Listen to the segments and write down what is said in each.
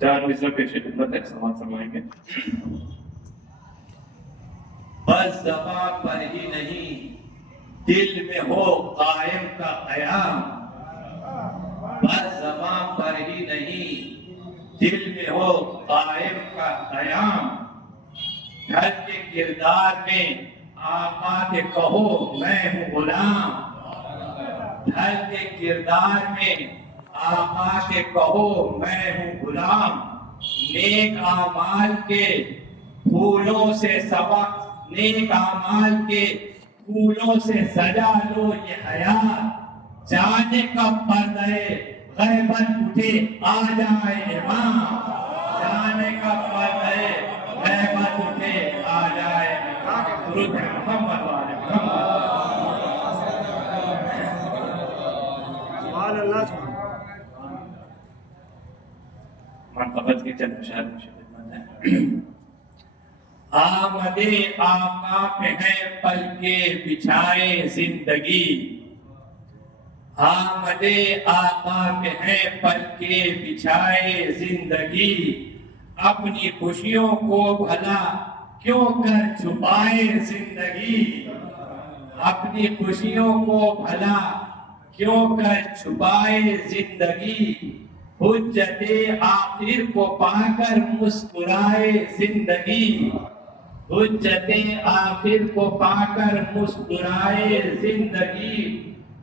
چار مصرع پیش خدمت ہے، سماعت فرمائیں گے۔ بس زباں پر ہی نہیں دل میں ہو قائم کا قیام، بس زباں پر ہی نہیں دل میں ہو قائم کا قیام، ڈھل کے کردار میں آقا کے کہو میں ہوں غلام، ڈھل کے کردار میں آقا کے کہو میں ہوں غلام، نیک اعمال کے پھولوں سے سبق، نیک اعمال کے پھولوں سے سجا لو یہ حیات، جانے کب پردے غیبت اٹھے آ جائے امام، جانے کب پردے غیبت اٹھے آ جائے امام۔ درود محمد والے محمد۔ سبحان اللہ سبحان مرتبت کی چند اشعار پیش خدمت ہے۔ آمد آقا پہ ہے پل کے بچھائے زندگی، آمد آقا پہ ہے پل کے بچھائے زندگی، اپنی خوشیوں کو بھلا کیوں کر چھپائے زندگی، اپنی خوشیوں کو بھلا کیوں کر چھپائے زندگی، حجت آخر کو پا کر مسکرائے زندگی، حجت آخر کو پا کر مسکرائے زندگی،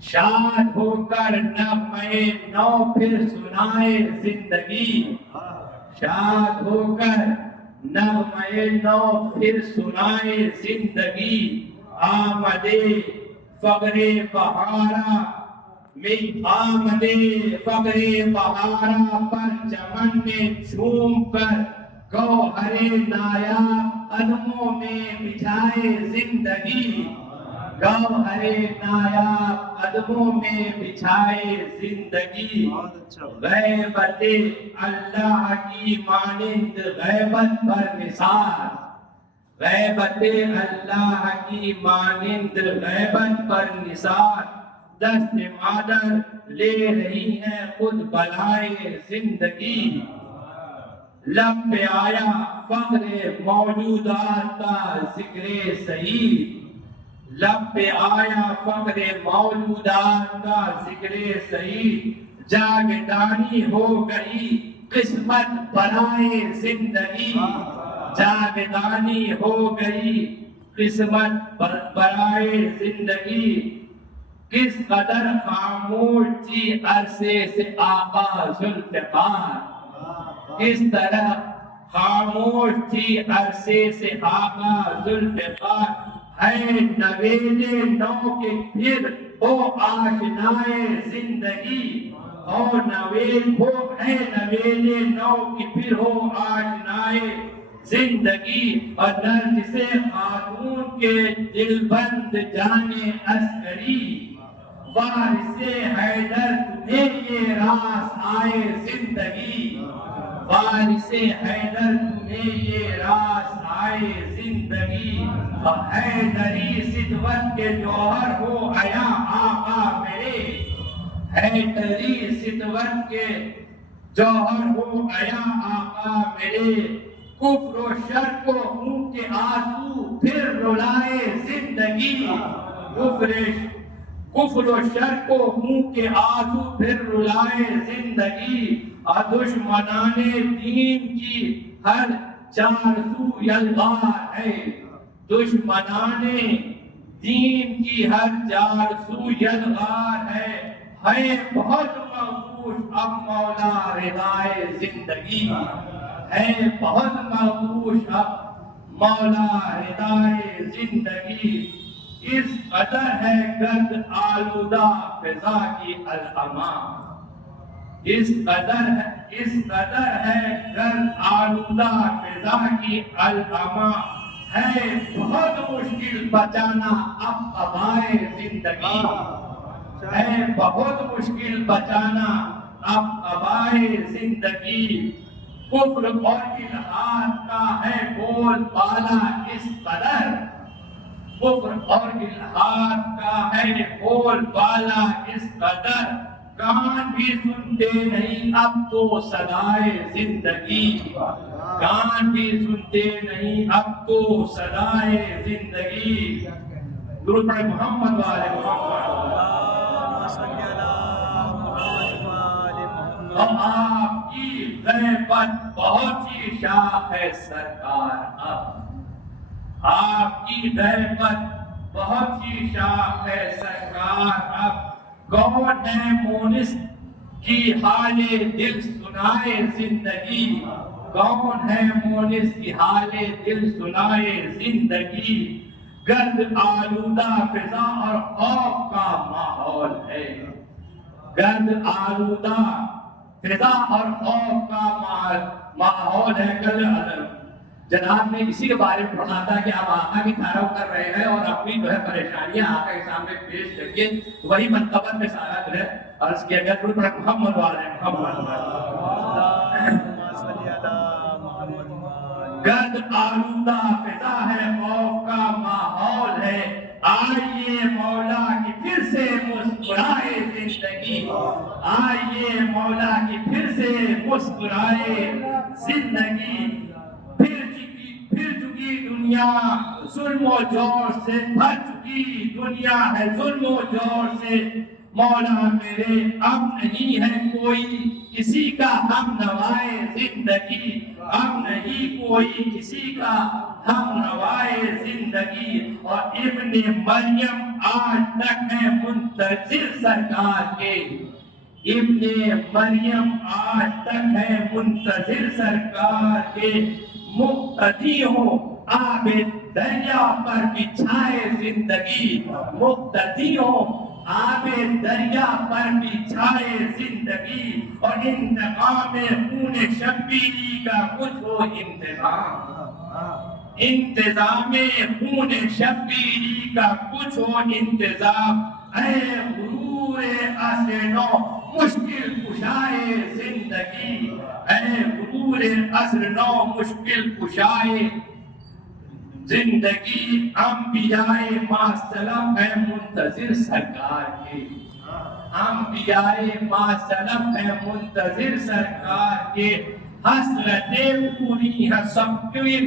شاد ہو کر نغمے نو پھر سنائے زندگی، شاد ہو کر نغمے نو پھر سنائے زندگی، آمدے فقر بہارا آمدے فقر بہارا پر چمن میں جھوم کر، گوہر نایاب قدموں میں بچھائے زندگی، گوہر نایاب قدموں میں بچھائے زندگی، غیبت اللہ کی مانند غیبت پر نثار، غیبت اللہ کی مانند غیبت پر نثار، دست مادر لے رہی ہے خود بلائے زندگی، لب پہ آیا فخر موجودات کا ذکر صحیح، لب پہ آیا فخر موجودات کا ذکر صحیح، جاگدانی ہو گئی قسمت برائے زندگی، جاگدانی ہو گئی قسمت برائے زندگی، کس قدر خاموش تھی عرصے سے آقا ذوالفقار، کس طرح خاموش تھی عرصے سے آقا ذوالفقار، ہے نویلے نو کے پھر ہو آشنائے زندگی، اور نویل ہو ہے نویلے نو کی پھر ہو آشنائے زندگی، اور نرجس خاتون کے دل بند جانے عسکری، وارث حیدر تمہیں یہ راز آئے زندگی، وارث حیدر تمہیں یہ راز آئے زندگی، اور حیدری صدوت کے جوہر ہو آیا آقا میرے، حیدری صدوت کے جوہر ہو آیا آقا میرے، کفر و شر کو منہ کے آنسو پھر رلائے زندگی، کفر و شر کو منہ کے آنسو پھر رلائے زندگی، اور دشمنان دین کی ہر چار سو یلغار ہے، دشمنان دین کی ہر چار سو یلغار ہے بہت مغبوش اب مولا رضائے زندگی، ہے بہت مغبوش اب مولا رضائے زندگی، اس قدر ہے گرد آلودہ فضا کی الامان، اس قدر ہے گرد آلودہ فضا کی الامان، ہے بہت مشکل بچانا اب قبائے زندگی، ہے بہت مشکل بچانا اب قبائے زندگی، کفر اور الحاد کا ہے بول بالا اس قدر، کفر اور الحاد کا ہے بول بالا اس قدر، کان بھی سنتے نہیں اب تو صدائے زندگی، کان بھی سنتے نہیں اب تو صدائے زندگی۔ درود پڑھیں محمد والے محمد۔ اور آپ کی غیبت بہت ہی شاخ ہے سرکار اب، آپ کی غیبت بہت ہی شاخ ہے سرکار اب، کون ہے مونس کی حال دل سنائے زندگی، کون ہے مونس کی حال دل سنائے زندگی۔ گرد آلودہ فضا اور خوف کا ماحول ہے، گرد آلودہ فضا اور خوف کا ماحول ہے۔ کل جناب نے اسی کے بارے میں پڑھا تھا کہ آپ آقا کی تعارف کر رہے ہیں اور اپنی جو ہے پریشانیاں آقا کے سامنے پیش کر کے وہی منقبت میں سارا جو ہے عرض کیا گیا۔ درود پڑھیں محمد والے محمد۔ گرد آلودہ فضا ہے، خوف کا ماحول ہے، آئیے مولا کی پھر سے مسکرائے زندگی، آئیے مولا کی پھر سے مسکرائے زندگی۔ پھر چکی دنیا ظلم و جور سے، بھر چکی دنیا ہے ظلم و جور سے، مولا میرے اب نہیں ہے کوئی کسی کا ہم نوائے زندگی، اب نہیں کوئی کسی کا ہم نوائے زندگی۔ اور ابن مریم آج تک ہے منتظر سرکار کے، ابن مریم آج تک ہے منتظر سرکار کے، مقتدی ہو آب دریا پر بچھائے زندگی، مقتدی ہو آب دریا پر بچھائے زندگی۔ اور انتقام خون شبیری کا کچھ ہو انتظام، انتظام خون شبیری کا کچھ ہو انتظام۔ اے غرور عصر نو مشکل کشائے زندگی، اے غرور عصر نو مشکل کشائے زندگی۔ انبیاء ماسلم ہے منتظر سرکار کے، انبیاء ماسلم ہے منتظر سرکار کے، حسرتیں پوری ہیں سب کی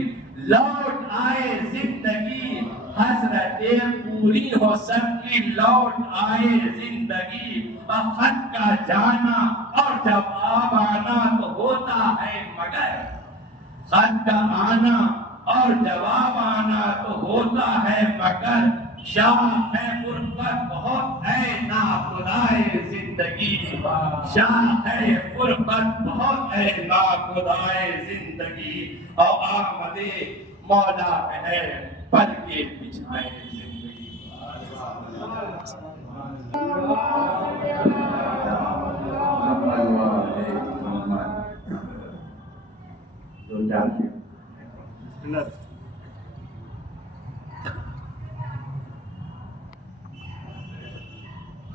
لوٹ آئے زندگی، حسرتیں پوری ہو سب کی لوٹ آئے زندگی۔ خط کا جانا اور جواب آنا تو ہوتا ہے مگر، خط کا آنا اور جواب آنا تو ہوتا ہے مگر، شاہ ہے فرقت بہت ہے ناخدائے زندگی، شاہ ہے فرقت بہت ہے ناخدائے زندگی۔ اور آمد مولا ہے پل کے بچھائے زندگی۔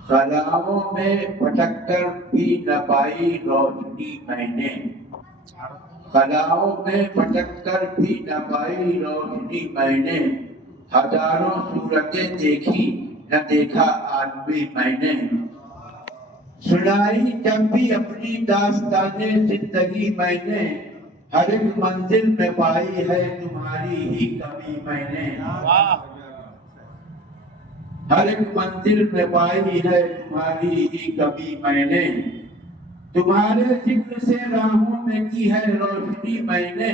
خلاؤں میں بھٹک کر بھی نہ پائی روشنی میں نے، خلاؤں میں بھٹک کر بھی نہ پائی روشنی میں نے، ہزاروں صورتیں دیکھی نہ دیکھا آدمی میں نے، سنائی جب بھی اپنی داستان زندگی میں نے، ہر ایک منزل میں پائی ہے تمہاری ہی کمی میں نے، ہر ایک منزل میں پائی ہے تمہاری ہی کمی میں نے، تمہارے ذکر سے راہوں میں کی ہے روشنی میں نے،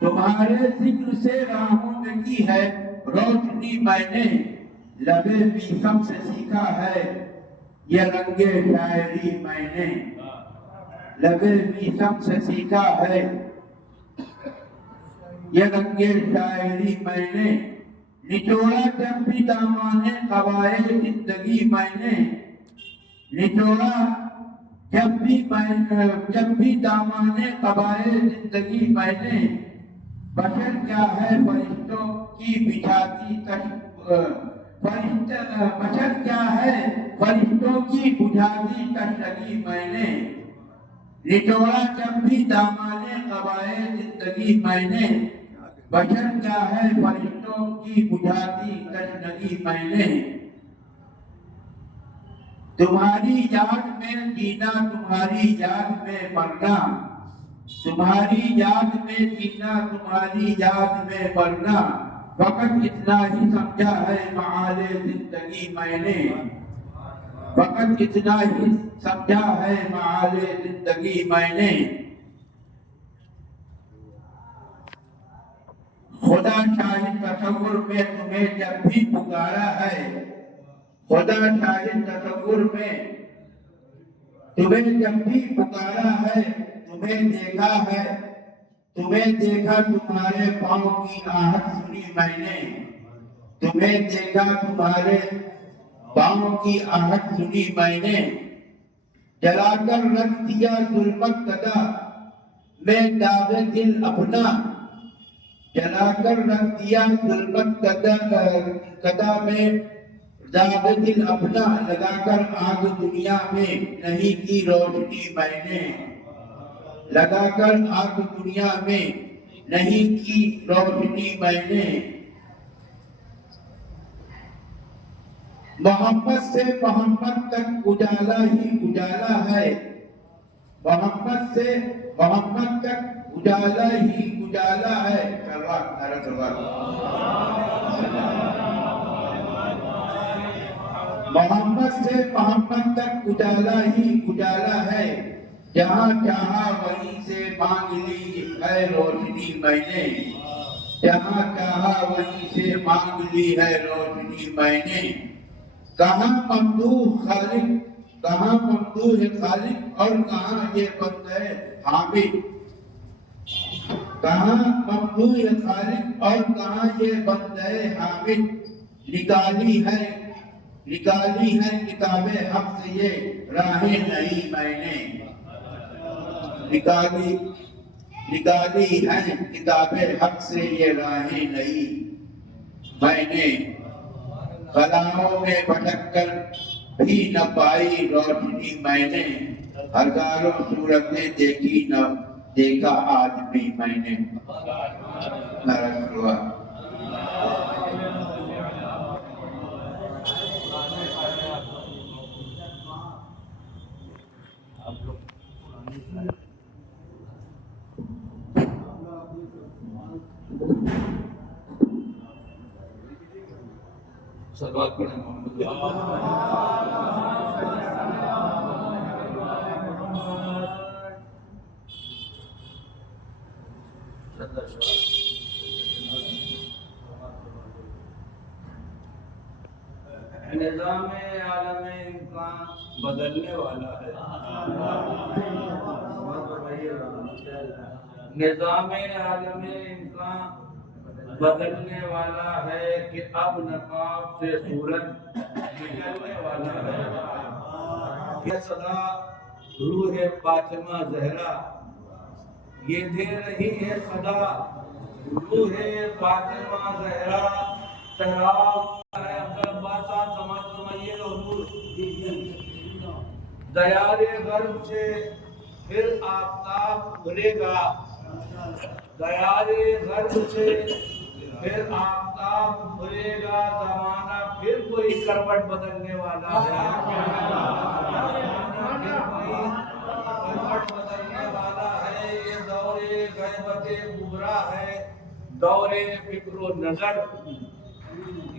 تمہارے ذکر سے راہوں میں کی ہے روشنی میں نے، لبے میثم سے سیکھا ہے یہ رنگ شاعری میں نے، لبے میثم سے سیکھا ہے یہ رنگ شاعری میں نے، نچوڑا جب بھی دامان قبائل زندگی میں نے، نچوڑا جب بھی دامان قبائل زندگی میں نے، بشر کیا ہے فرشتوں کی بجھاتی بشر کیا ہے فرشتوں کی بجھاتی کشتگی میں نے، نچوڑا جب بھی دامان قبائل زندگی میں نے، بشر کیا ہے فرشتوں کی بجھاتی کشتگی میں نے، تمہاری یاد میں جینا تمہاری یاد میں مرنا، تمہاری یاد میں جینا تمہاری یاد میں مرنا، فقط اتنا ہی سمجھا ہے معال زندگی میں نے، فقط اتنا ہی سمجھا ہے معال زندگی میں نے۔ خدا شاہد تصور میں تمہیں جب بھی پکارا ہے، خدا شاہد تصور میں تمہیں جب بھی پکارا ہے، تمہیں دیکھا ہے، تمہیں دیکھا تمہارے پاؤں کی آہٹ سنی میں نے، تمہیں دیکھا تمہارے پاؤں کی آہٹ سنی میں نے، جلا کر رکھ دیا ظلمت کدا میں داغ دل اپنا، جلا کر رکھ دیا ظلمت کدا میں داغ دل اپنا، لگا کر آگ دنیا میں نہیں کی روشنی میں نے، لگا کر آگ دنیا میں نہیں کی روشنی میں نے۔ محمد سے محمد تک اجالا ہی اجالا ہے، محمد سے محمد تک اجالا ہی اجالا ہے۔ محمد سے محمد تک اجالا ہی اجالا ہے، جہاں چاہا وہیں سے مانگ لی ہے روشنی میں نے، جہاں چاہا وہیں سے مانگ لی ہے روشنی میں نے۔ کہاں ممدوح خالق، کہاں ممدوح خالق اور کہاں یہ بندہ حامد، کہاں ممدوح خالق اور کہاں یہ بندہ حامد، نکالی ہے کتاب حق سے یہ راہ نہیں میں نے، نکالی ہے کتاب حق سے یہ راہ نہیں میں نے۔ خلاؤں میں بھٹک کر بھی نہ پائی روشنی میں نے، ہزاروں صورتیں دیکھی نہ دیکھا آدمی میں نے۔ صلوات پڑھیں محمد۔ نظام عالم امکان بدلنے والا ہے، نظام عالم امکان بدلنے والا ہے کہ اب نقاب سے سورج نکلنے والا ہے۔ یہ صدا روح فاطمہ زہرا، یہ دے رہی ہے صدا روح فاطمہ زہرا، سیراب ہے عبد العباس صاحب سماعت فرمائیے گا حضور۔ دیار غرب سے پھر آفتاب ابھرے گا، دیار غرب سے پھر آفتاب ابھرے گا، زمانہ پھر کوئی کروٹ بدلنے والا ہے، کروٹ بدلنے والا ہے۔ یہ دور غیبت کبریٰ ہے، دور فکر و نظر،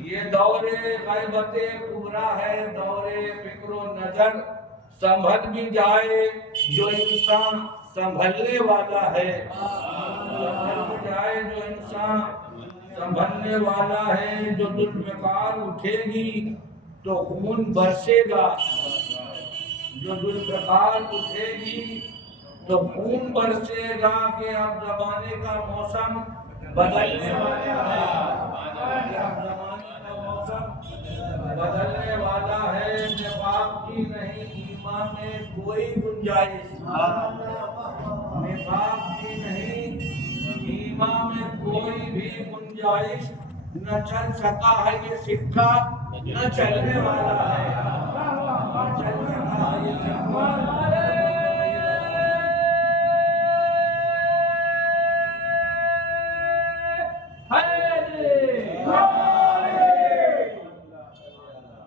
یہ دور غیبت کبریٰ ہے، دور فکر و نظر۔ سنبھل بھی جائے جو انسان سنبھلنے والا ہے، سنبھل بھی جائے جو انسان سنبھلنے والا ہے، جو ذوالفقار اٹھے گی تو خون برسے گا، جو ذوالفقار اٹھے گی تو خون برسے گا کہ اب زمانے کا موسم بدلنے والا ہے، اب زمانے کا موسم بدلنے والا ہے۔ نفاق کی نہیں ایمان میں کوئی گنجائش، نفاق کی نہیں ایمان میں کوئی بھی گنجائش، نہ چل سکا ہے یہ سکہ نہ چلنے والا ہے، نہ چل سکا ہے یہ سکہ۔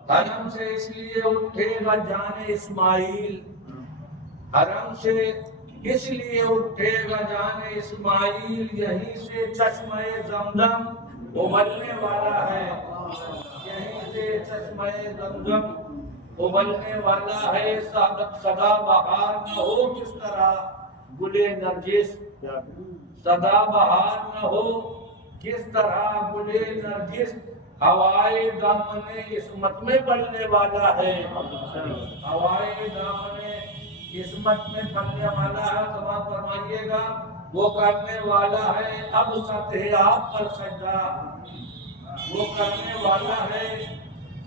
قلم سے اس اس لیے اٹھے گا جان اسماعیل، حرم سے اس لیے اٹھے گا جان اسماعیل، یہیں سے چشمہ زمزم ابلنے والا ہے، یہیں سے چشمہ زمزم ابلنے والا ہے۔ سدا بہار نہ ہو کس طرح گلے نرجس، سدا بہار نہ ہو کس طرح گلے نرجس، ہوائے دامن عصمت میں پلنے والا ہے، ہوائے دامن عصمت میں پلنے والا ہے۔ سماعت فرمائیے گا، وہ کرنے والا ہے اب سطح آپ پر سجدہ، وہ کرنے والا ہے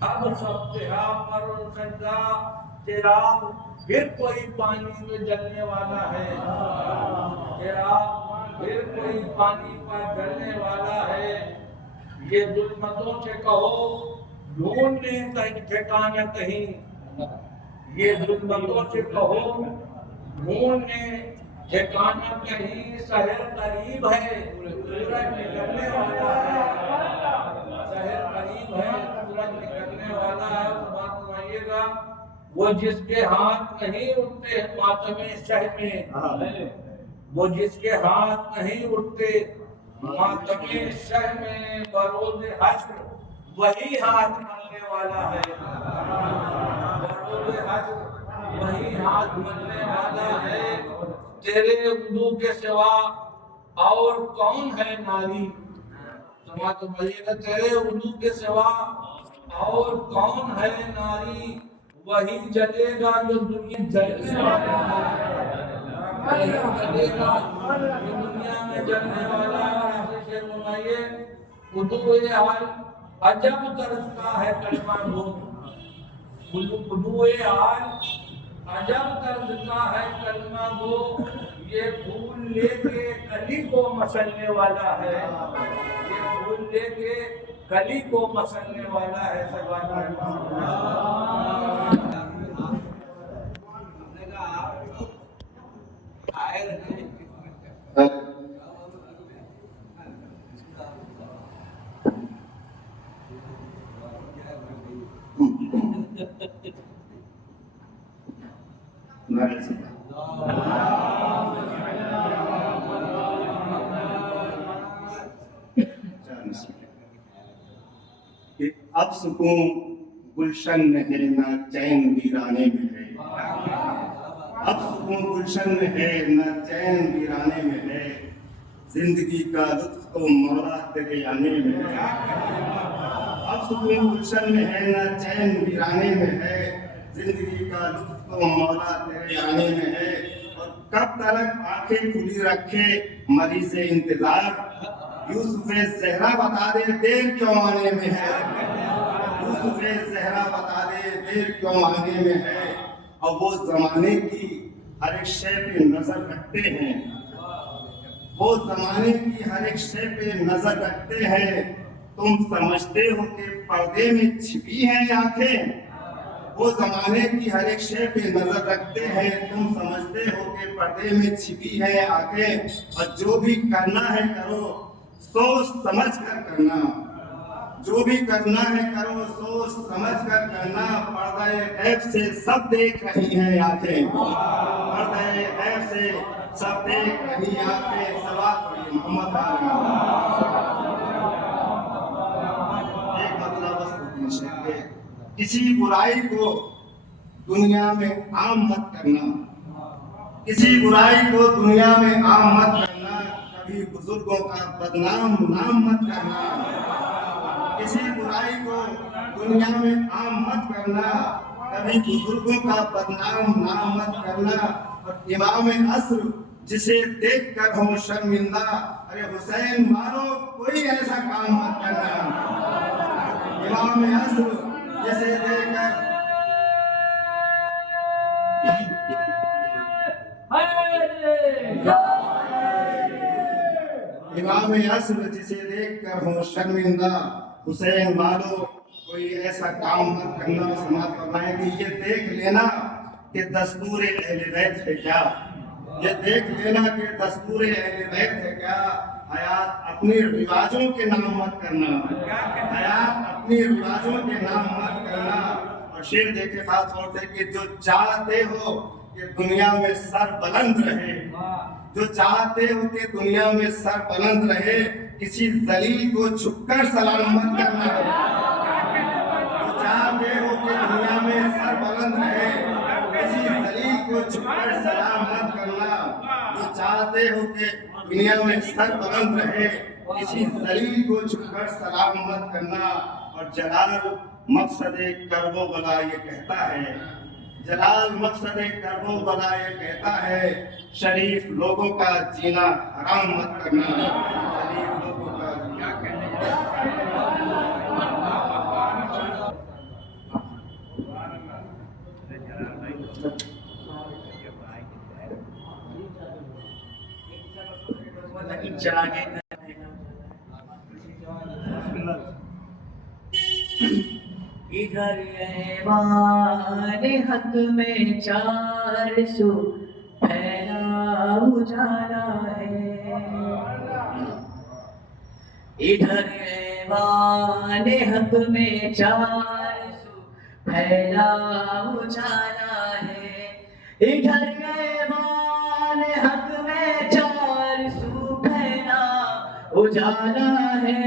اب سطح آپ پر سجدہ، چراغ پھر کوئی پانی میں جلنے والا ہے، چراغ پھر کوئی پانی پر جلنے والا ہے۔ یہ ظلمتوں سے کہو ڈھونڈ لیں ٹھکانہ کہیں، یہ ظلمتوں سے کہو ڈھونڈ لیں ٹھکانہ کہیں، سحر قریب ہے سورج نکلنے والا ہے، سحر قریب ہے سورج نکلنے والا ہے۔ سماعت فرمائیے گا، وہ جس کے ہاتھ نہیں اٹھتے ماتم شہ میں، وہ جس کے ہاتھ نہیں اٹھتے ماتم شہ میں، بروز حشر وہی ہاتھ ملنے والا ہے، بروز حشر وہی ہاتھ ملنے والا ہے۔ تیرے وضو کے سوا اور کون ہے ناری، سماعت فرمائیے گا، تیرے وضو کے سوا اور کون ہے ناری، وہی جلے گا جو دنیا جلنے والا ہے، وہی جلے گا جو دنیا میں جلنے والا ہے۔ حدیث فرمائیے، وضو حال عجب طرز کا ہے کلمہ گو، وضو حال عجب طرز کا ہے کلمہ گو، یہ پھول لے کے کلی کو مسلنے والا ہے، یہ پھول لے کے کلی کو مسلنے والا ہے۔ اب سکون گلشن میں ہے نہ چین ویرانے میں ہے، اب سکون گلشن میں ہے نہ چین ویرانے میں ہے، زندگی کا لطف تو مولا تیرے آنے میں ہے، اب سکون گلشن میں ہے نہ چین ویرانے میں ہے، زندگی کا لطف تو مولا تیرے آنے میں ہے۔ اور کب تلک آنکھیں کھلی رکھے مریض انتظار، یوسف زہرا بتا دے دیر کیوں آنے میں ہے، یوسف زہرا بتا دے دیر کیوں آنے میں ہے۔ اور وہ زمانے کی ہر ایک شے پہ نظر رکھتے ہیں، وہ زمانے کی ہر ایک شے پہ نظر رکھتے ہیں، تم سمجھتے ہو کہ پردے میں چھپی ہیں آنکھیں، وہ زمانے کی ہر ایک شے پہ نظر رکھتے ہیں، تم سمجھتے ہو کہ پردے میں چھپی ہے آنکھیں۔ اور جو بھی کرنا ہے کرو سوچ سمجھ کر کرنا، جو بھی کرنا ہے کرو سوچ سمجھ کر کرنا، پردہ غیب سے سب دیکھ رہی ہیں آنکھیں، پردہ غیب سے سب دیکھ رہی آنکھیں۔ صلوات پڑھیے محمد ایک مطلب بس کسی برائی کو دنیا میں عام مت کرنا، کسی برائی کو دنیا میں عام مت کرنا، کبھی بزرگوں کا بدنام نام مت کرنا، کسی برائی کو دنیا میں عام مت کرنا، کبھی بزرگوں کا بدنام نام مت کرنا۔ اور امام عصر جسے دیکھ کر ہو شرمندہ، ارے حسین مانو کوئی ایسا کام مت کرنا، امام عصر جسے دیکھ کر امام عصر جسے دیکھ کر ہو شرمندہ، حسین مانو کوئی ایسا کام مت کرنا۔ سماعت فرمائیں کہ یہ دیکھ لینا کہ دستور اہل بیت ہے کیا، یہ دیکھ لینا کہ دستور اہل بیت ہے کیا۔ حیات اپنی رواجوں کے نام مت کرنا، حیات اپنی رواجوں کے نام مت کرنا۔ اور اور شعر دیکھے خاص طور سے کہ جو چاہتے ہو کہ دنیا میں سر بلند رہے، جو چاہتے ہو کہ دنیا میں سر بلند رہے، کسی ذلیل کو جھک کر سلام مت کرنا ہے۔ جو چاہتے ہو کہ دنیا میں سر بلند رہے، کسی ذلیل کو جھک کر سلام مت کرنا۔ جو چاہتے ہو کہ دنیا میں سر بلند رہے، کسی ذلیل کو جھک کر سلام مت کرنا۔ اور جلال مقصد کرب و بلا یہ کہتا ہے، جلال مقصد کرب و بلا یہ کہتا ہے، شریف لوگوں کا جینا حرام مت کرنا۔ شریف لوگوں کا جینا ادھر ایوان حق میں 400 پھیلا اجالا ہے، ادھر ایوان حق میں 400 پھیلا اجالا ہے، ادھر ایوان حق میں 400 پھیلا اجالا ہے،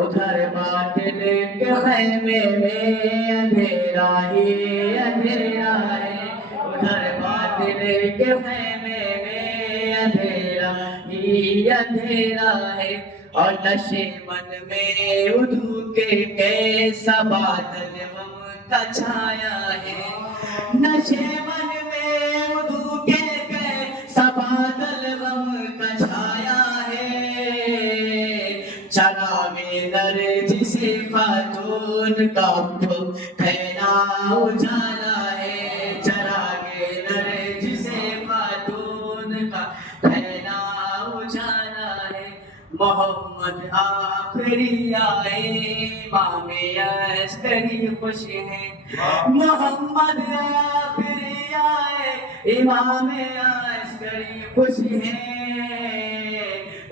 ادھر باطل کے خیمے میں اندھیرا ہی اندھیرا ہے، ادھر باطل کے خیمے میں اندھیرا ہی اندھیرا ہے، اور نشے من میں اردو کے کیسا بادل غم کا چھایا ہے، نشے من میں اردو کے کیسا بادل غم کا چھایا ہے، چراغ نرجس خاتون کا پھیلا اجالا ہے، چراغ نرجس خاتون کا پھیلا اجالا ہے، محمد آخری آئے امام عسکری خوش ہے، محمد آخری آئے امام عسکری خوش ہے،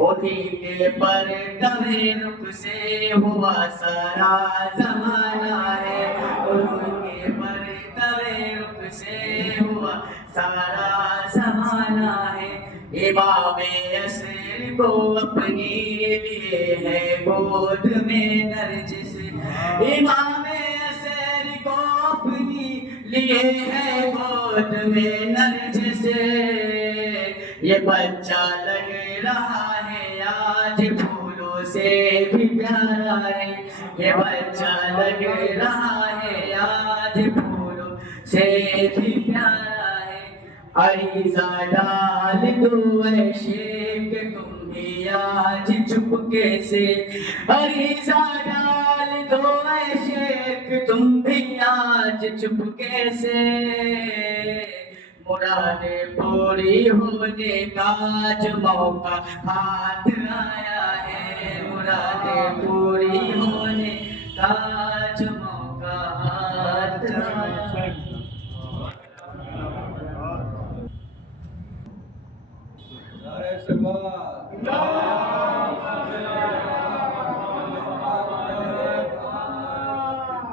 انہی کے پرتوے رخ سے ہوا سارا زمانہ ہے، انہی کے پرتوے رخ سے ہوا سارا زمانہ ہے، امام عصر کو اپنی لیے ہے گود میں نرجس، امام عصر کو اپنی لیے ہے گود میں نرجس، یہ بچہ لگ رہا ہے آج پھولوں سے بھی پیارا ہے، یہ بچہ لگ رہا ہے آج پھولوں سے بھی پیارا ہے، عریضہ ڈال دو اے شیخ تم بھی آج چپکے سے، عریضہ ڈال دو اے شیخ تم بھی آج چپکے سے، مرادیں پوری ہونے کا آج موقع ہاتھ آیا ہے، مرادیں پوری ہونے کا آج موقع ہاتھ آیا ہے۔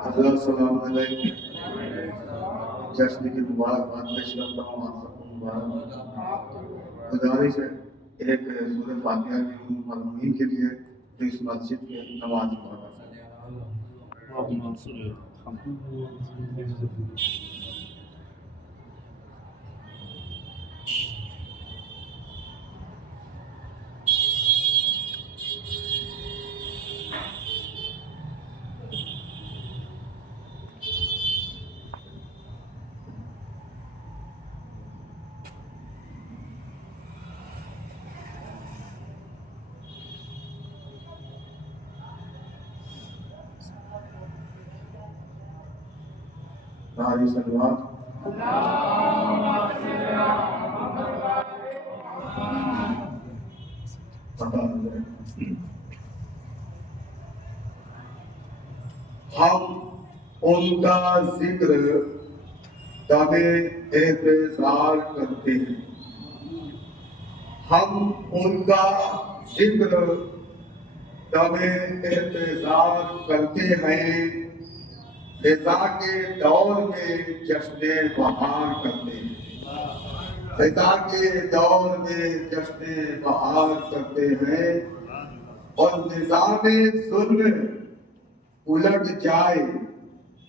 حضرت السلام علیکم، جشن کی مبارکباد پیش کرتا ہوں آپ سب کو مبارک۔ گزارش ہے ایک سورہ فاتحہ کی ان مضمومین کے لیے جو اس مسجد کے نماز پڑھا تعالی صلوات۔ ہم ان کا ذکر دم اعتذار کرتے ہیں، ہم ان کا ذکر دم اعتذار کرتے ہیں، خزاں کے دور میں جشن بہار کرتے ہیں، خزاں کے دور میں جشن بہار کرتے ہیں، اور نظام ظلم الٹ جائے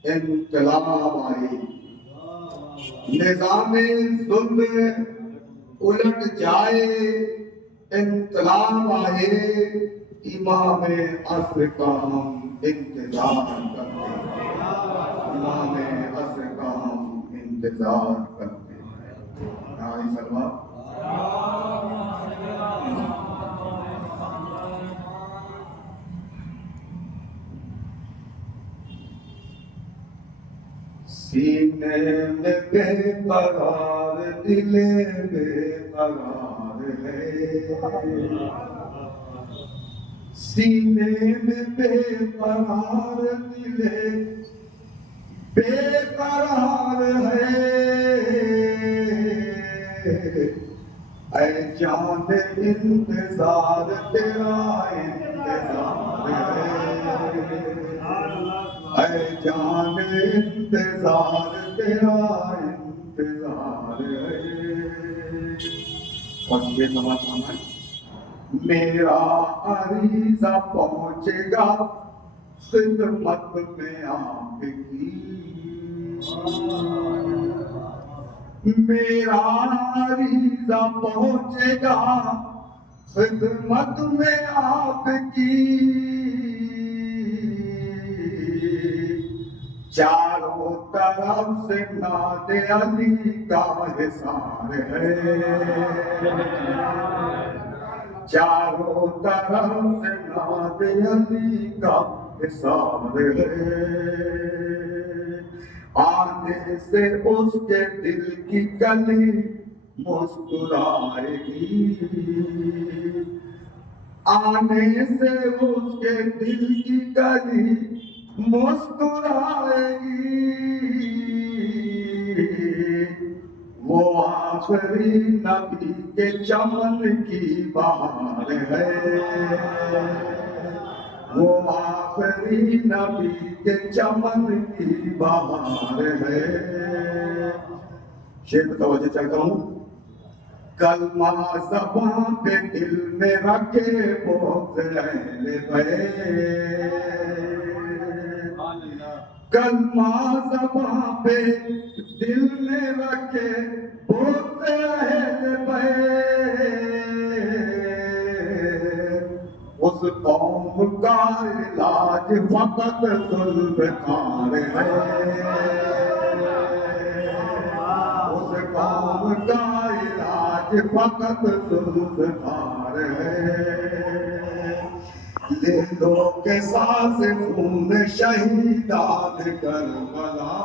انقلاب آئے، نظام ظلم الٹ جائے انقلاب آئے، امام عصر کا ہم انتظار کرتے ہیں، امام عصر کا ہم انتظار کرتے ہیں۔ نعرہ سلوات۔ سینے میں بے قرار دل بے قرار ہے، سینے میں بے قرار دل بے قرار ہے، اے جان انتظار تیرا انتظار ہے، اے جان انتظار تیرا انتظار ہے۔ اور یہ نواز ہے، میرا عریضہ پہنچے گا خدمت میں آپ کی، میرا عریضہ پہنچے گا خدمت میں آپ کی، چاروں طرف سے ناد علی کا حصار ہے، چاروں طرف سے ناد علی کا حصار ہے، آنے سے اس کے دل کی گلی مسکرائے گی، آنے سے اس کے دل کی گلی مسکرائے گی، وہ آخری نبی کے چمن کی بہار ہے، وہ آخری نبی کے چمن کی بہار ہے۔ شعر پہ توجہ چاہتا ہوں، کلمہ زباں پہ دل میں رکھے بغض اہل بیت، کلمہ زباں پہ دل میں رکھے بغض اہل بیت، اس قوم کا علاج فقط ذوالفقار ہے، اس قوم کا علاج فقط ذوالفقار ہے، لے لو کے ساز خون شہیدان کربلا،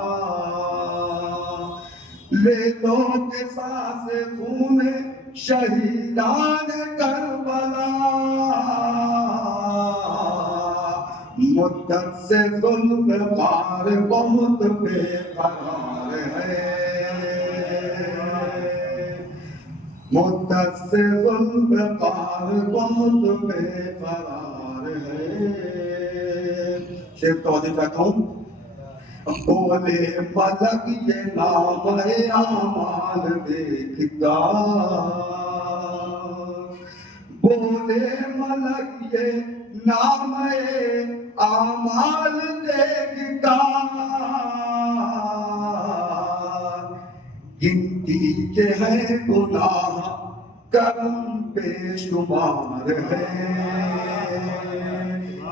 لے لو کے ساز خون شہیدان کربلا، مدت سے ذوالفقار بہت بے قرار ہے، مدت سے ذوالفقار بہت بے قرار ہے۔ شعر توجہ چاہتا ہوں، بولے ملک یہ نام اعمال دیکھتا، بولے ملک یہ نام اعمال دیکھتا، گنتی کے ہیں گناہ کرم بے شمار ہے،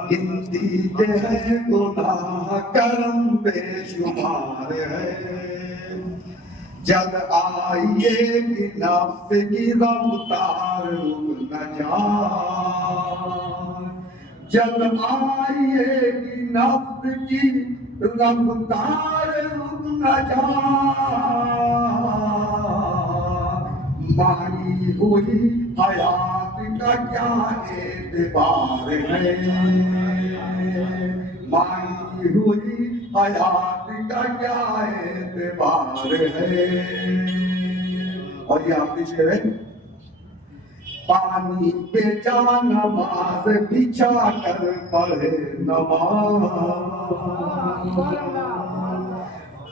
گنتی کے ہیں گناہ کرم بے شمار ہے، جب آئیے کہ نفس کی رفتار رک نہ جائے، جب آئیے کہ نفس کی رفتار رک نہ جائے، مانی ہوئی حیات کا کیا اعتبار ہے، مانی ہوئی حیات کا کیا اعتبار ہے۔ اور یہ آخری شعر ہے، پانی پہ جا نماز بچھا کر پڑھے نماز،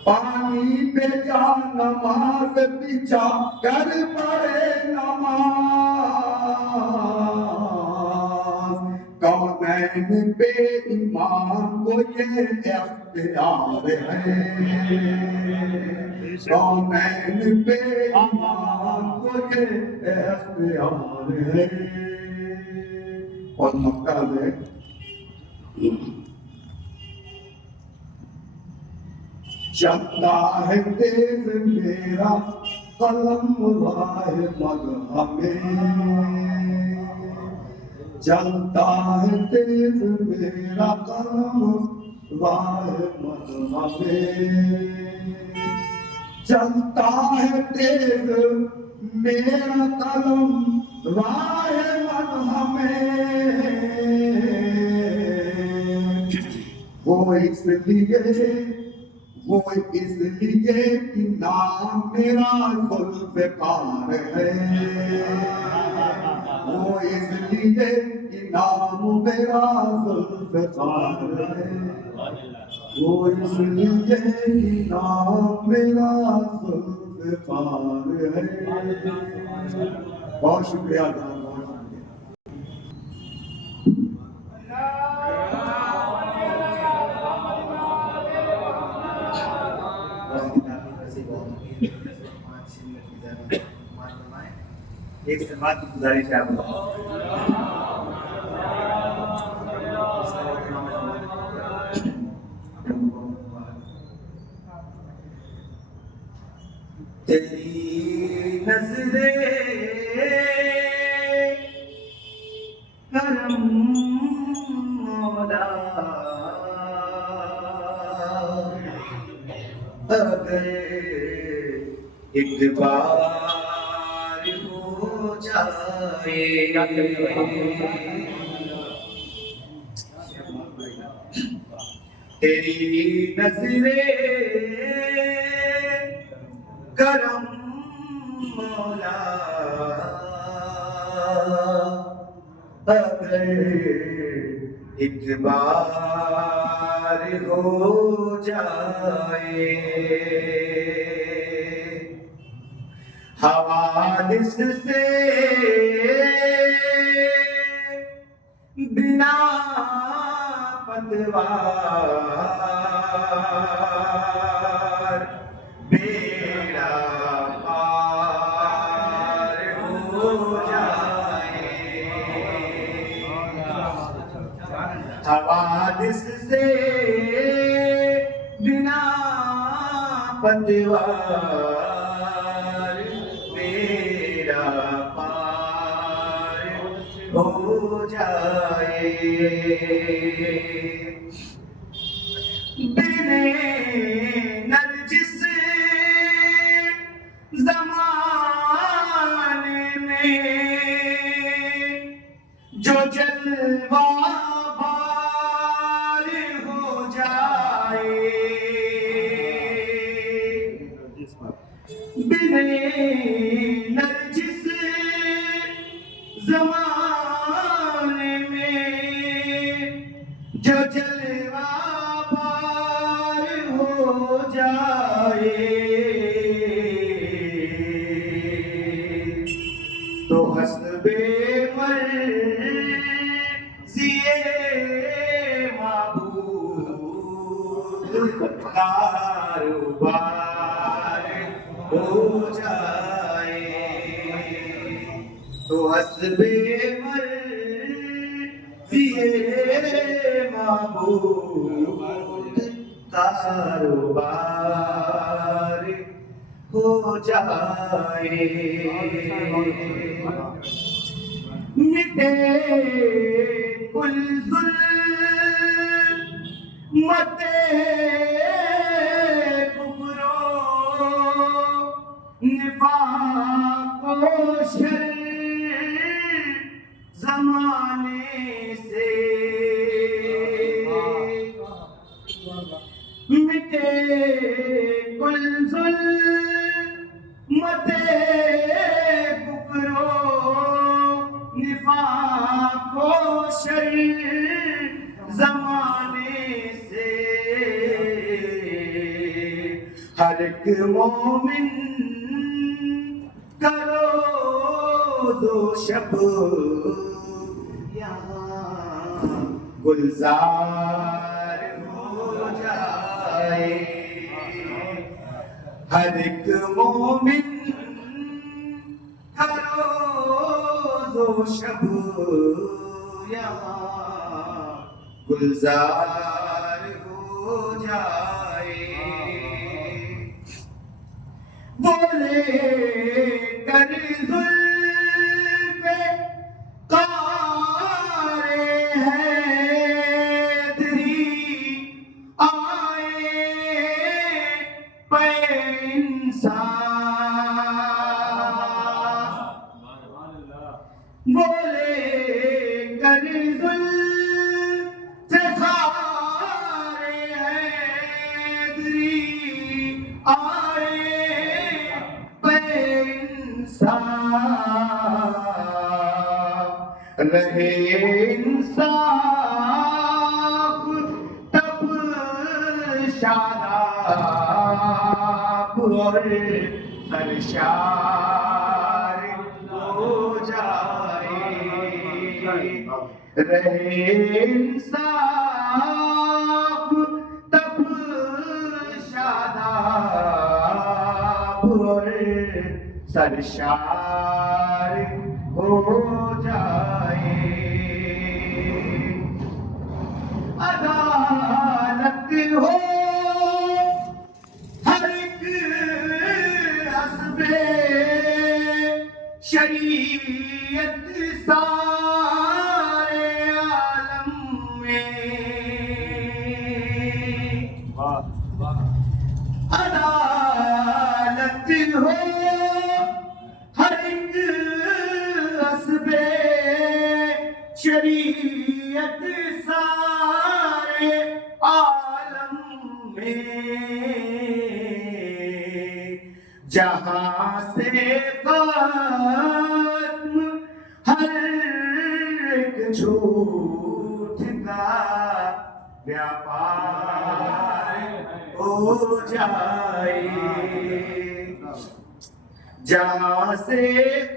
پانی پہ جا نماز بچھا کر پڑھے نماز کونین پہ ایمان کو یہ اختیار ہے کونین پہ ایمان کو یہ اختیار ہے اور مکہ ہے چلتا ہے تیز میرا قلم راہ مذہب میں چلتا ہے تیز میرا قلم راہ مذہب میں چلتا ہے تیز میرا قلم راہ مذہب میں وہ اس لیے کہ نام میرا ذوالفقار ہے وہ اس لیے کہ نام میرا ذوالفقار ہے وہ اس لیے کہ نام میرا ذوالفقار ہے بہت شکریہ ایک بات کی گزارش ہے آپ تیری نظریں کرم مولا اگر ایک بار ہو جائے تیری نظریں کرم مولا اگر ایک بار ہو جائے حوادث سے بنا پتوار بیڑا پار ہو جائے حوادث سے بنا پتوار بیڑا پار ہو جائے بنے نرجس زمانے میں جو جلوہ بار ہو جائے بنے نرجس زمانے میں جو جلوہ بار ہو جائے تو حسب مرضی معبود کاروبار ہو جائے تو حسب مرضی معبود کاروبار ہو جائے مٹے کل ظلمت کفر و نفاق و شر زمانے سے مٹے کل ظلمت کفر و نفاق و شر زمانے سے ہر ایک مومن کرو دو شب یہاں گلزار ہو جائے ہر ایک مومن کرو دو شب یہاں گلزار ہو جائے بولے کر زلف قار حیدری آئے پہ انصاف بولے کر زلف قار حیدری آئے رہے انصاف تب شاداب اور سرشار ہو جائے رہے انصاف تب شاداب اور سرشار ہو جائے عدالت ہو ہر ایک حسب شریعت سارے عالم میں عدالت ہو شریعت سارے عالم میں جہاں سے ختم ہر ایک جھوٹ کا ویاپار ہو جائے جہاں سے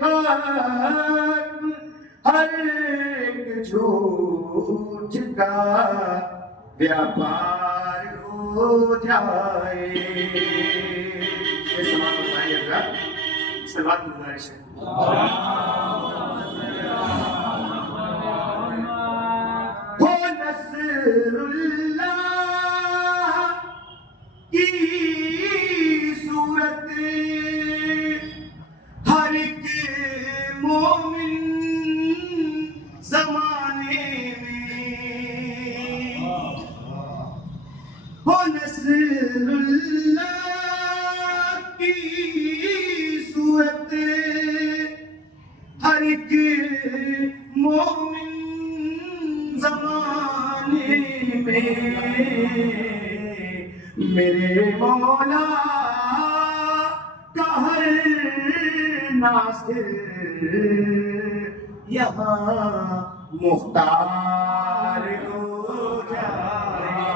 ختم ہر ایک جھوٹ کا ویاپار ہو جائے سلوات گزارش ہے ہو نصر اللہ کی صورت ہر ایک مومن زمانے میں ہو نصر اللہ کی صورت ہر ایک مومن زمانے میں میرے مولا کا ہر ناصر یہاں مختار ہو جائے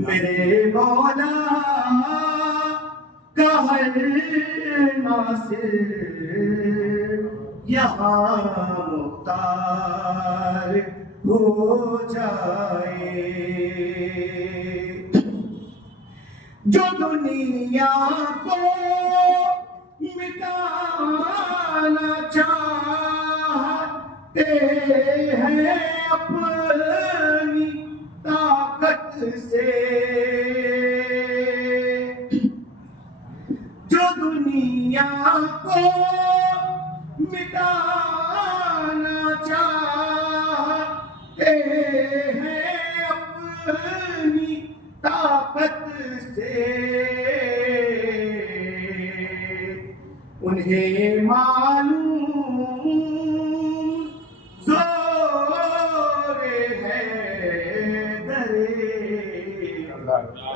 میرے مولا کا ہر ناصر یہاں مختار ہو جائے جو دنیا کو مٹانا چاہتے ہیں اپنی طاقت سے جو دنیا کو مٹانا چاہتے ہیں اپنی طاقت سے انہیں معلوم زور ہے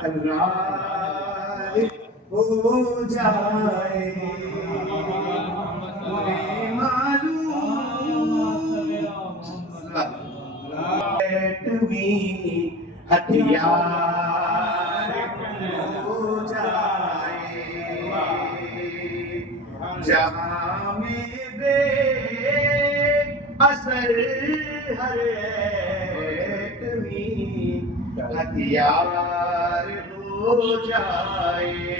اللہ ہو جائے انہیں معلوم ہتھیار جہاں میں بے اثر ہر ایٹمی ہتھیار ہو جائے،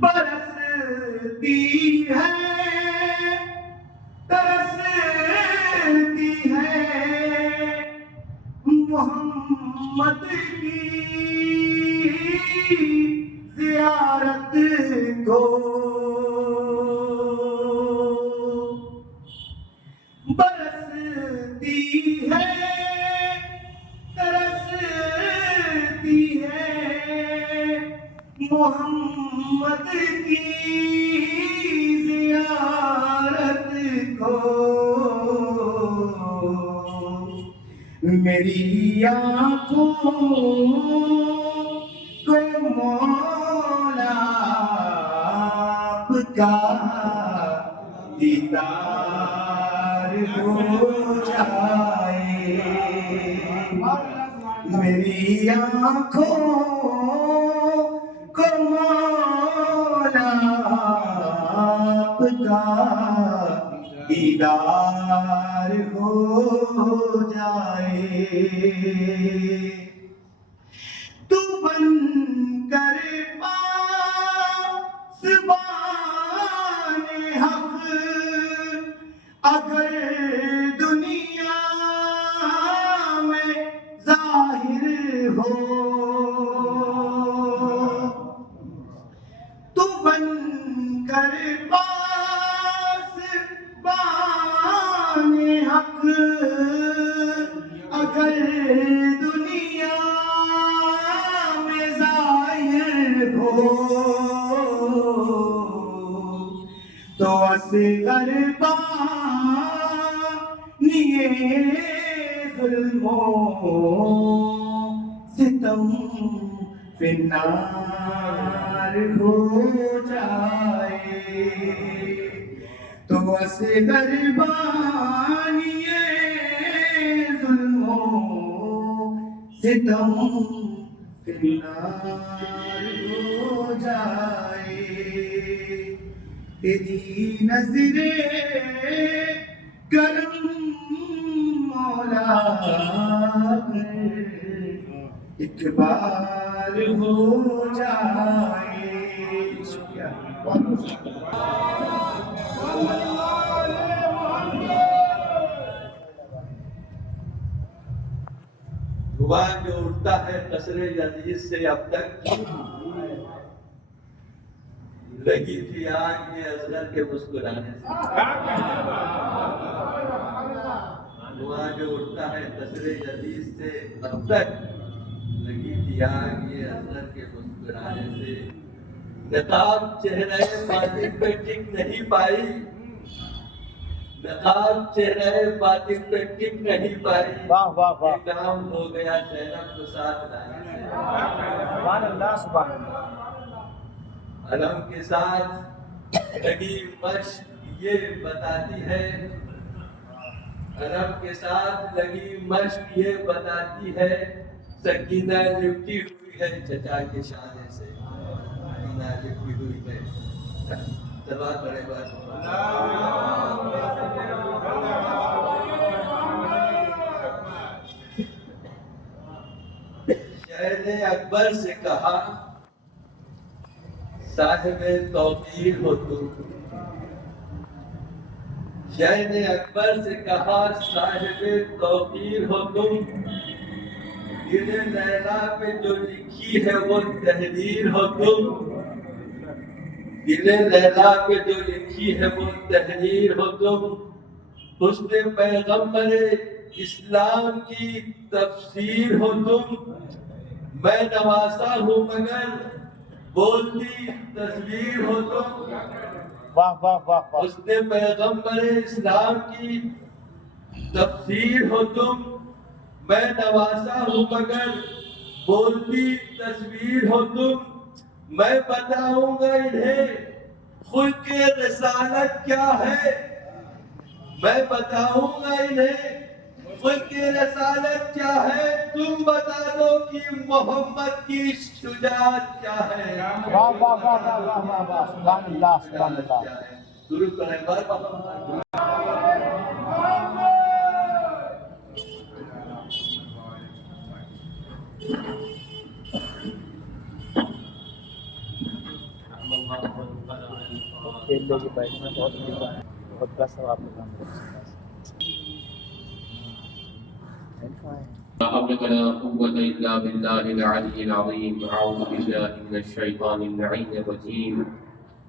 برستی ہے ترستی ہے محمد کی زیارت کو، برستی ہے ترستی ہے محمد کی زیارت کو، میری آنکھوں کو مولا آپ کا دیدار ہو جائے، میری آنکھوں کو مولا آپ کا دیدار ہو جائے، تو بن کر پاسبان حق اگر دنیا میں ظاہر ہو، تو بن کر پاسبان حق اگر دنیا میں ظاہر ہو، تو اصغر بانی ظلم و ستم فی النار ہو جائے، تو اصغر بانی ظلم و ستم فی النار ہو جائے، تیری نظر کرم مولا ایک بار ہو جائے، دھواں جو اٹھتا ہے قصر عزیز سے اب تک، لگی تھی آگ یہ اصغر کے مسکرانے سے، دھواں جو اٹھتا ہے قصر عزیز سے اب تک، لگی تھی آگ یہ اصغر کے مسکرانے سے، نقاب چہرے باطن پہ ٹک نہیں پائی، نقاب چہرے باطن پہ ٹک نہیں پائی، یہ کام ہو گیا زینب کو ساتھ لانے سے، سبحان اللہ سبحان اللہ۔ علم کے ساتھ لگی مشق یہ بتاتی ہے، علم کے ساتھ لگی مشق یہ بتاتی ہے، سکینہ لپٹی ہوئی ہے چچا کے شانے سے، سکینہ لپٹی ہوئی ہے، سوال بڑے بات، شہر نے اکبر سے کہا صاحب توقیر ہو تم، شہر نے اکبر سے کہا صاحب توقیر ہو تم، دل لیلا پہ جو لکھی ہے وہ تحریر ہو تم، دل لیلا پہ جو لکھی ہے وہ تحریر ہو تم، حسن پیغمبر اسلام کی تفسیر ہو تم، میں نواسا ہوں مگر بولتی تصویر ہو تم، واہ واہ واہ واہ، حسن پیغمبر اسلام کی تفسیر ہو تم، میں نواسا ہوں مگر بولتی تصویر ہو تم، میں بتاؤں گا انہیں خلق رسالت کیا ہے، میں بتاؤں گا انہیں ان کی رسالت کیا ہے؟ تم بتا دو کہ محمد کی شجاعت کیا ہے؟ واہ واہ واہ واہ واہ واہ واہ سبحان اللہ سبحان اللہ کیا ہے؟ درود کریں بار محمد. کھیلنے کی بیٹھ میں بہت بڑا ثواب کا کام ہے. لا حول ولا قوة إلا بالله العلي العظيم. أعوذ بالله من الشيطان اللعين الرجيم.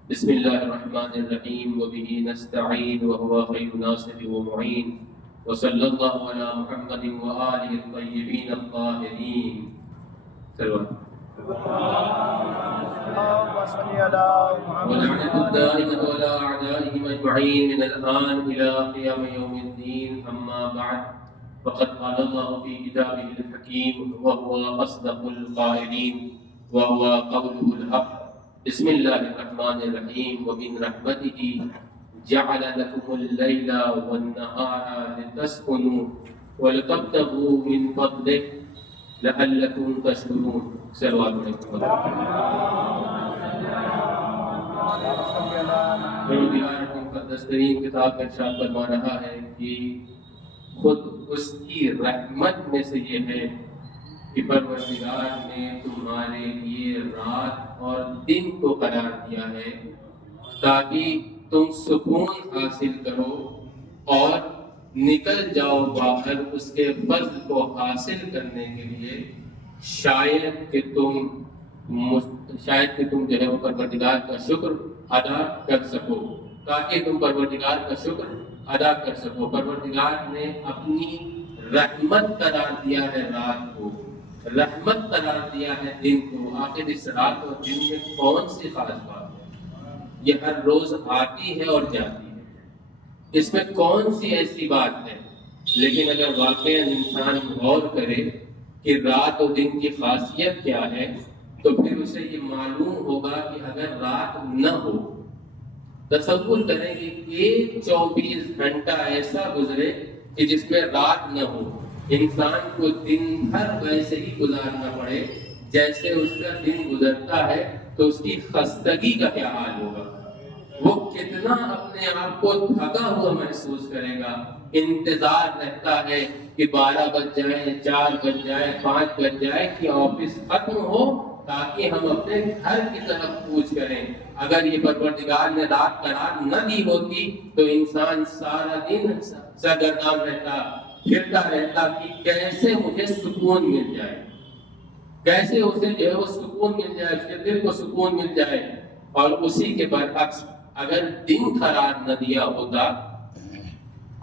بسم الله الرحمن الرحيم. وبه نستعين وهو خير ناصر ومعين. وصلى الله على محمد وآله الطيبين الطاهرين. ولعنة الدائمة على أعدائهم أجمعين من الآن إلى قيام يوم الدين. أما بعد، فقد قال الله في كتابه الحكيم وهو أصدق القائلين وهو قوله الحق. بسم الله الرحمن الرحيم. ومن رحمته جعل لكم الليل والنهار لتسكنوا ولتبتغوا من فضله لعلكم تشكرون. صلوات علیکم. پروردگار کی مقدس ترین کتاب کا ارشاد فرما رہا ہے کہ خود اس کی رحمت میں سے یہ ہے کہ پروردگار نے تمہارے لیے رات اور دن کو قرار دیا ہے تاکہ تم سکون حاصل کرو اور نکل جاؤ باہر اس کے فضل کو حاصل کرنے کے لیے. شاید کہ تم جو ہے وہ پروردگار کا شکر ادا کر سکو، تاکہ تم پروردگار کا شکر ادا کر سکو. پروردگار نے اپنی رحمت قرار دیا ہے رات کو، رحمت قرار دیا ہے دن کو. آخر اس رات اور دن میں کون سی خاص بات ہے؟ یہ ہر روز آتی ہے اور جاتی ہے، اس میں کون سی ایسی بات ہے؟ لیکن اگر واقعی انسان غور کرے کہ رات اور دن کی خاصیت کیا ہے تو پھر اسے یہ معلوم ہوگا کہ اگر رات نہ ہو، تصور کریں کہ ایک 24 گھنٹہ ایسا گزرے کہ جس میں رات نہ ہو، انسان کو دن بھر ویسے ہی گزارنا پڑے جیسے اس کا دن گزرتا ہے، تو اس کی خستگی کا کیا حال ہوگا؟ وہ کتنا اپنے آپ کو تھکا ہوا محسوس کرے گا. انتظار رہتا ہے کہ 12 بج جائے، 4 بج جائے، 5 بج جائے کہ آفس ختم ہو تاکہ ہم اپنے گھر کی طرف کوچ کریں. اگر یہ پروردگار نے رات قرار نہ دی ہوتی تو انسان سارا دن سرگردان رہتا، پھرتا رہتا کہ کیسے مجھے سکون مل جائے، کیسے اسے جو ہے وہ سکون مل جائے، اس کے دل کو سکون مل جائے. اور اسی کے برعکس اگر دن قرار نہ دیا ہوتا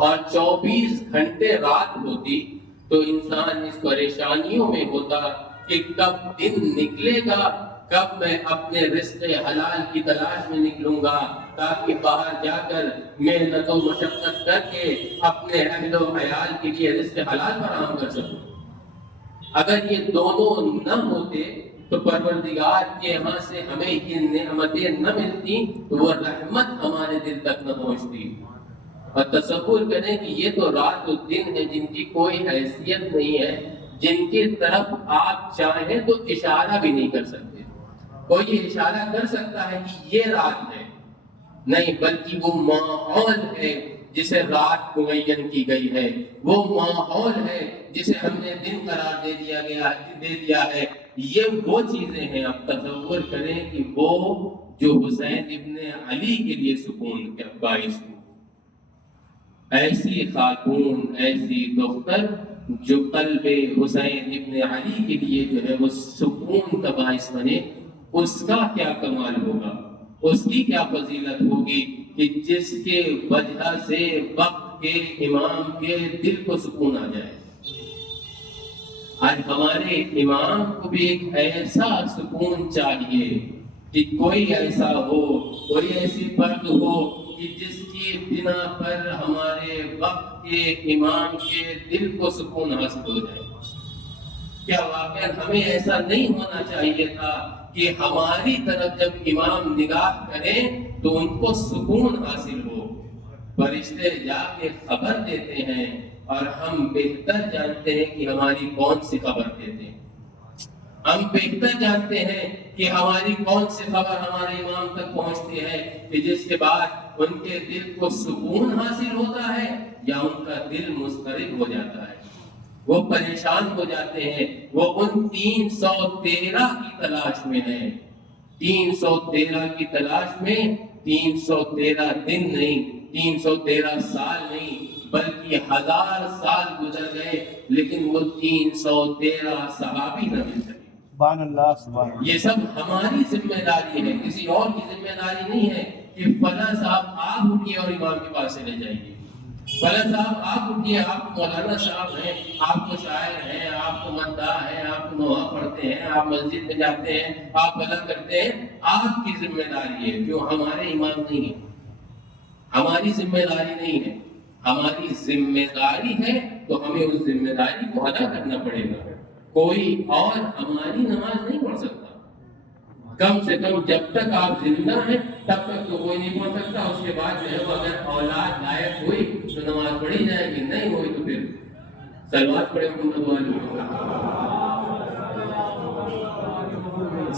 اور 24 گھنٹے رات ہوتی تو انسان اس پریشانیوں میں ہوتا کہ کب دن نکلے گا، کب میں اپنے رزق حلال کی تلاش میں نکلوں گا تاکہ باہر جا کر محنت و مشقت کر کے اپنے اہل و عیال کے لیے رزق حلال فراہم کر سکوں. اگر یہ دونوں نہ ہوتے تو پروردگار کے یہاں سے ہمیں یہ نعمتیں نہ ملتی تو وہ رحمت ہمارے دل تک نہ پہنچتی. اور تصور کریں کہ یہ تو رات و دن ہے جن کی کوئی حیثیت نہیں ہے، جن کی طرف آپ چاہیں تو اشارہ بھی نہیں کر سکتے. کوئی یہ اشارہ کر سکتا ہے کہ یہ رات ہے؟ نہیں، بلکہ وہ ماحول ہے جسے رات معین کی گئی ہے، وہ ماحول ہے جسے ہم نے دن قرار دے دیا ہے. یہ وہ چیزیں ہیں. اب تصور کریں کہ وہ جو حسین ابن علی کے لیے سکون کا باعث ہو، ایسی خاتون، ایسی دختر جو قلب حسین ابن علی کے لیے جو ہے وہ سکون کا باعث بنے، اس کا کیا کمال ہوگا، اس کی کیا فضیلت ہوگی کہ جس کے وجہ سے وقت کے امام کے دل کو سکون آ جائے. آج ہمارے امام کو بھی ایک ایسا سکون چاہیے کہ کوئی ایسا ہو، کوئی ایسی فرد ہو کہ جس کی بنا پر ہمارے وقت کے امام کے دل کو سکون حاصل ہو جائے. کیا واقعا ہمیں ایسا نہیں ہونا چاہیے تھا کہ ہماری طرف جب امام نگاہ کریں تو ان کو سکون حاصل ہو؟ فرشتے جا کے خبر دیتے ہیں اور ہم بہتر جانتے ہیں کہ ہماری کون سی خبر دیتے ہیں. ہم بہتر جانتے ہیں کہ ہماری کون سی خبر ہمارے امام تک پہنچتی ہے کہ جس کے بعد ان کے دل کو سکون حاصل ہوتا ہے یا ان کا دل مضطرب ہو جاتا ہے، وہ پریشان ہو جاتے ہیں. وہ ان 313 کی تلاش میں ہیں. 313 کی تلاش میں 313 دن نہیں، 313 سال نہیں، بلکہ 1000 سال گزر گئے لیکن وہ 313 صحابی نہ مل سکے. سبحان اللہ سبحان اللہ. یہ سب ہماری ذمہ داری ہے، کسی اور کی ذمہ داری نہیں ہے کہ فلاں صاحب آپ اٹھیے اور امام کے پاس سے لے جائیے، فلاں صاحب آپ اٹھیے، آپ مولانا صاحب ہیں، آپ کو شاعر ہیں، آپ کو مداح ہیں، آپ کو نوحہ پڑھتے ہیں، آپ مسجد میں جاتے ہیں، آپ بلند کرتے ہیں. آپ کی ذمہ داری ہے، جو ہمارے امام نہیں ہے. ہماری ذمہ داری نہیں ہے، ہماری ذمہ داری ہے تو ہمیں اس ذمہ داری کو ادا کرنا پڑے گا. کوئی اور ہماری نماز نہیں پڑھ سکتا. کم سے کم جب تک آپ زندہ ہیں تب تک تو کوئی نہیں پڑھ سکتا. اس کے بعد جو ہے وہ اگر اولاد لائق ہوئی تو نماز پڑھی جائے گی، نہیں ہوئی تو پھر سلوات پڑھے محمد والی.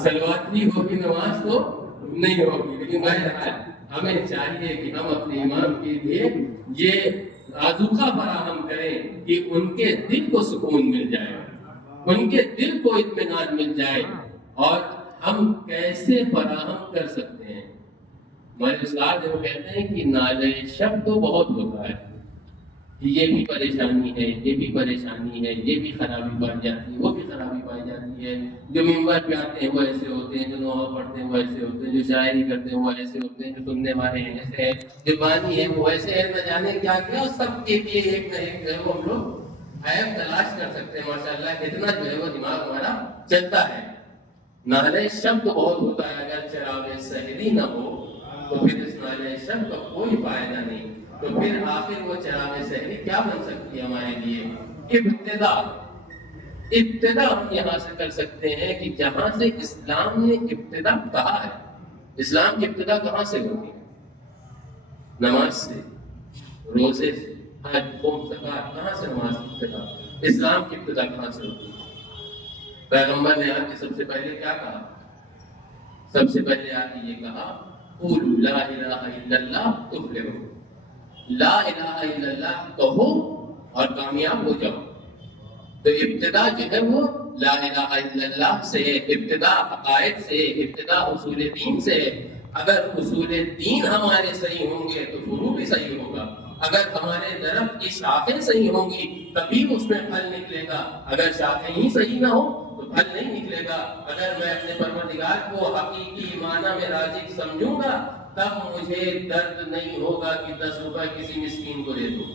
سلوات نہیں ہوگی نماز تو نہیں ہوگی. لیکن بہرحال ہمیں چاہیے کہ ہم اپنے امام کے لیے یہ آذوقہ فراہم کریں کہ ان کے دل کو سکون مل جائے، ان کے دل کو اطمینان مل جائے. اور ہم کیسے فراہم کر سکتے ہیں؟ ہمارے استاد وہ کہتے ہیں کہ نالے شب تو بہت ہوتا ہے، یہ بھی پریشانی ہے، یہ بھی پریشانی ہے، یہ بھی خرابی پائی جاتی ہے، وہ بھی خرابی پائی جاتی ہے. جو ممبر پہ آتے ہیں وہ ایسے ہوتے ہیں، جو نوحہ پڑھتے ہیں وہ ایسے ہوتے ہیں، جو شاعری کرتے ہیں وہ ایسے ہوتے ہیں، جو سننے والے ہیں ایسے ہیں، جو بانی ہیں وہ ایسے ہیں، نہ جانے کیا کیا. سب کے لیے ایک نہ ایک جو ہے وہ ہم لوگ عیب تلاش کر سکتے ہیں. ماشاء اللہ اتنا جو ہے وہ دماغ ہمارا چلتا ہے. نالے شب تو بہت ہوتا ہے، اگر چراغ سحری نہ ہو تو پھر اس نالے شب کا کوئی فائدہ نہیں. تو پھر آخر وہ چراغ سحری کیا بن سکتی ہے ہمارے لیے؟ ابتدا ہم یہاں سے کر سکتے ہیں کہ جہاں سے اسلام نے ابتدا کہا ہے. اسلام کی ابتدا کہاں سے ہوتی ہے؟ نماز سے، روزے سے، حج، قوم، زکات. کہاں سے نماز کی ابتدا؟ اسلام کی ابتدا کہاں سے ہوتی ہے؟ پیغمبر نے آ کے سب سے پہلے کیا کہا؟ سب سے پہلے آ کے یہ کہا قولوا لا الہ الا اللہ تفلحوا. لا الہ الا اللہ کہو اور کامیاب ہو جاؤ. تو ابتدا جو ہے وہ لا الہ الا اللہ سے، ابتدا عقائد سے، ابتدا اصول دین سے. اگر اصول دین ہمارے صحیح ہوں گے تو فروع بھی صحیح ہوگا. اگر ہمارے درخت کی شاخیں صحیح ہوں گی تبھی اس میں پھل نکلے گا. اگر شاخیں ہی صحیح نہ ہو تو پھل نہیں نکلے گا. اگر میں اپنے پروردگار کو حقیقی معنی میں رازق سمجھوں گا تب مجھے درد نہیں ہوگا کہ 10 روپے کسی مسکین کو دے دوں.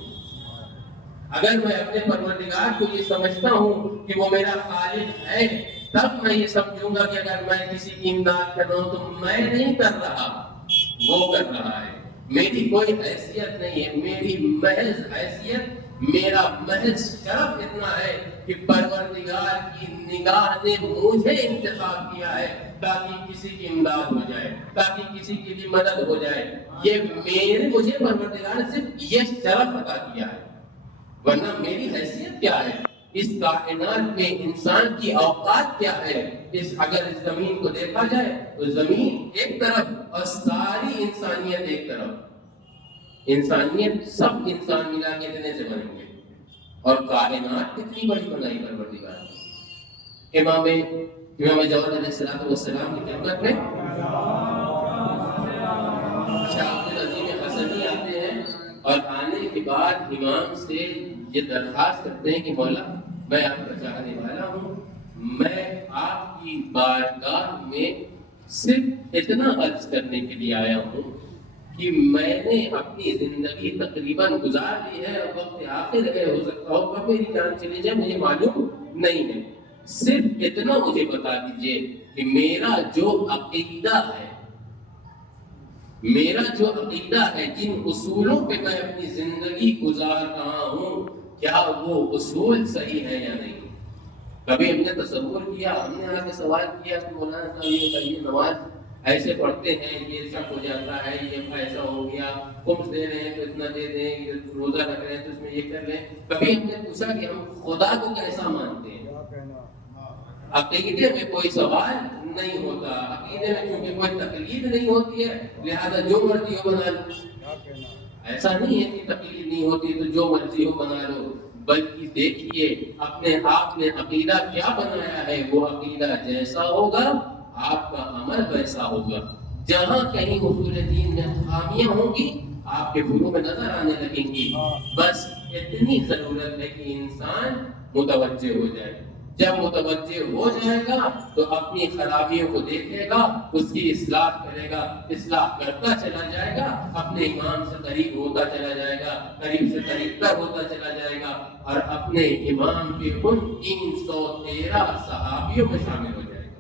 اگر میں اپنے پروردگار کو یہ سمجھتا ہوں کہ وہ میرا خالق ہے تب میں یہ سمجھوں گا کہ اگر میں کسی کی امداد کر رہا ہوں تو میں نہیں کر رہا، وہ کر رہا ہے. میری کوئی حیثیت نہیں ہے، میری محض حیثیت، میرا محض شرف اتنا ہے کہ پروردگار کی نگاہ نے مجھے انتخاب کیا ہے تاکہ کسی کی امداد ہو جائے، تاکہ کسی کی بھی مدد ہو جائے. یہ مجھے پروردگار نے صرف یہ شرف عطا کیا ہے، ورنہ میری حیثیت کیا ہے؟ اس کائنات میں انسان کی اوقات کیا ہے؟ اگر اس زمین کو دیکھا جائے تو زمین ایک طرف اور ساری انسانیت ایک طرف. انسانیت سب انسان ملا کے اتنے سے بنیں گے اور کائنات کتنی بڑی بنائی پروردگار نے. امام جواد علیہ السلام کی خدمت میں شاہ عبدالعظیم حسنی آتے ہیں اور آنے کے بعد امام سے یہ درخواست کرتے ہیں کہ مولا میں آپ کا چاہنے والا ہوں، میں آپ کی بارگاہ میں صرف اتنا عرض کرنے کے لیے آیا ہوں کہ میں نے اپنی زندگی تقریباً گزار لی ہے اور وقت آخر ہے، ہو سکتا ہو کب میری جان چلی جائے مجھے معلوم نہیں ہے. صرف اتنا مجھے بتا دیجئے کہ میرا جو عقیدہ ہے، جن اصولوں پہ میں اپنی زندگی گزار رہا ہوں، کیا وہ اصول صحیح ہے یا نہیں. کبھی ہم نے تصور کیا، ہم نے آگے سوال کیا کہ مولانا صاحب یہ بتائیے نماز ایسے پڑھتے ہیں یہ شک ہو جاتا ہے، یہ ایسا ہو گیا، خمس دے رہے ہیں تو اتنا دے دیں، یہ روزہ رکھ رہے ہیں تو اس میں یہ کر لیں. کبھی ہم نے پوچھا کہ ہم خدا کو کیسا مانتے ہیں؟ عقیدے میں کوئی سوال نہیں ہوتا، عقیدے میں کیونکہ کوئی تقلید نہیں ہوتی ہے لہذا جو مرضی ہو بنا لو. ایسا نہیں ہے کہ تقلید نہیں ہوتی تو جو مرضی ہو بنا لو، بلکہ دیکھیے اپنے آپ نے عقیدہ کیا بنایا ہے، وہ عقیدہ جیسا ہوگا آپ کا عمل ویسا ہوگا. جہاں کہیں اصول دین میں خامیاں ہوں گی آپ کے فروع میں نظر آنے لگیں گی. بس اتنی ضرورت ہے کہ انسان متوجہ ہو جائے. جب متوجہ ہو جائے گا تو اپنی خرابیوں کو دیکھے گا، اس کی اصلاح کرے گا، اصلاح کرتا چلا جائے گا، اپنے امام سے قریب ہوتا چلا جائے گا، قریب سے قریب تر ہوتا چلا جائے گا اور اپنے امام کے ان 313 صحابیوں میں شامل ہو جائے گا.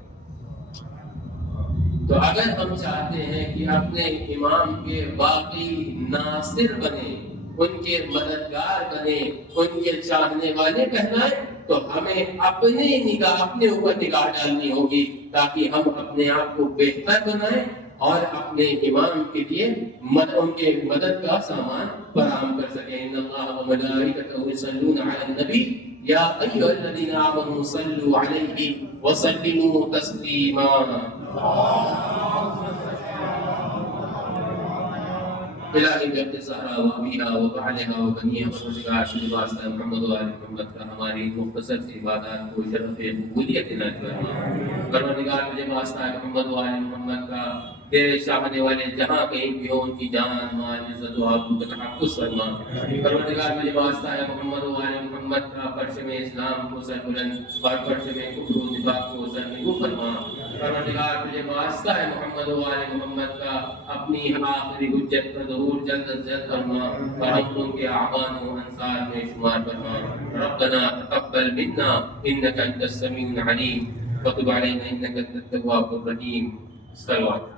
تو اگر ہم چاہتے ہیں کہ اپنے امام کے واقعی ناصر بنے، ان کے مددگار بنے، ان کے چاہنے والے کہلائیں، تو ہمیں اپنے اوپر نگاہ ڈالنی ہوگی تاکہ ہم اپنے آپ کو بہتر بنائیں اور اپنے امام کے لیے ان کے مدد کا سامان فراہم کر سکیں. ان اللہ و ملائکتہ یصلون علی النبی یا ایھا الذین آمنوا صلوا علیہ وسلموا تسلیما. الہی بحق زہرا و ابیہا و بعلہا و بنیہا پروردگار شد واسطہ محمد و آل محمد کا ہماری مختصر سی عبادات کو شرف قبولیت عنایت فرما. پروردگار مجھے واسطہ محمد و آل محمد کا تیرے چاہنے والے جہاں کہیں بھی ہوں ان کی جان مال عزت و آبرو کا تحفظ فرما. پروردگار مجھے واسطہ ہے محمد و آل محمد کا پرچم اسلام کو سر بلند اور پرچم کفر و نفاق کو سر نگو فرما. پروردگار مجھے واسطہ ہے محمد و آل محمد کا اپنی آخری حجت پر ظہور جلد از جلد فرما اور ہم ان کے اعوان و انصار میں شمار فرما. ربنا تقبل منا انك انت السميع العليم وتب علينا انك انت التواب الرحيم. صلوات